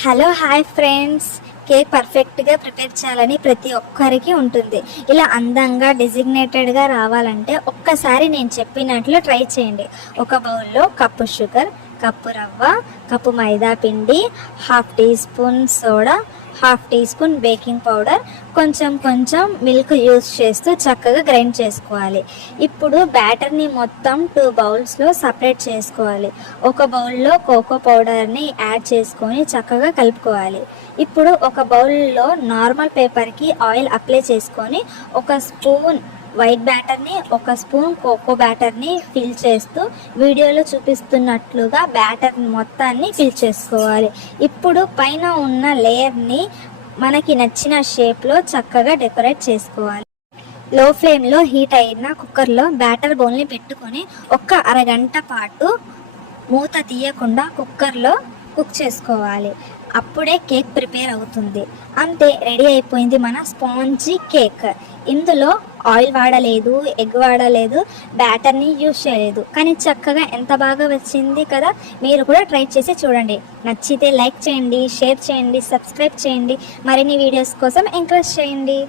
Hello hi friends. Cake పర్ఫెక్ట్గా prepare చేయాలని ప్రతి ఒక్కరికి ఉంటుంది. ఇలా అందంగా డిజిగ్నేటెడ్గా రావాలంటే ఒక్కసారి నేను చెప్పినట్లు ట్రై చేయండి. ఒక బౌల్లో కప్పు షుగర్, కప్పు రవ్వ, కప్పు మైదా పిండి, half teaspoon soda, half teaspoon baking powder, కొంచెం మిల్క్ యూస్ చేస్తూ చక్కగా గ్రైండ్ చేసుకోవాలి. ఇప్పుడు బ్యాటర్ని మొత్తం 2 బౌల్స్లో సపరేట్ చేసుకోవాలి. ఒక బౌల్లో కోకో పౌడర్ని యాడ్ చేసుకొని చక్కగా కలుపుకోవాలి. ఇప్పుడు ఒక బౌల్లో నార్మల్ పేపర్కి ఆయిల్ అప్లై చేసుకొని ఒక స్పూన్ వైట్ బ్యాటర్ని, ఒక స్పూన్ కోకో బ్యాటర్ని ఫిల్ చేస్తూ వీడియోలో చూపిస్తున్నట్లుగా బ్యాటర్ మొత్తాన్ని ఫిల్ చేసుకోవాలి. ఇప్పుడు పైన ఉన్న లేయర్ని మనకి నచ్చిన షేప్లో చక్కగా డెకరేట్ చేసుకోవాలి. లో ఫ్లేమ్లో హీట్ అయిన కుక్కర్లో బ్యాటర్ బౌల్ని పెట్టుకొని ఒక అరగంట పాటు మూత తీయకుండా కుక్కర్లో కుక్ చేసుకోవాలి. అప్పుడే కేక్ ప్రిపేర్ అవుతుంది. అంతే, రెడీ అయిపోయింది మన స్పాంజీ కేక్. ఇందులో ఆయిల్ వాడలేదు, ఎగ్ వాడలేదు, బ్యాటర్ని యూజ్ చేయలేదు, కానీ చక్కగా ఎంత బాగా వచ్చింది కదా. మీరు కూడా ట్రై చేసి చూడండి. నచ్చితే లైక్ చేయండి, షేర్ చేయండి, సబ్స్క్రైబ్ చేయండి. మరిన్ని వీడియోస్ కోసం ఎంకరేజ్ చేయండి.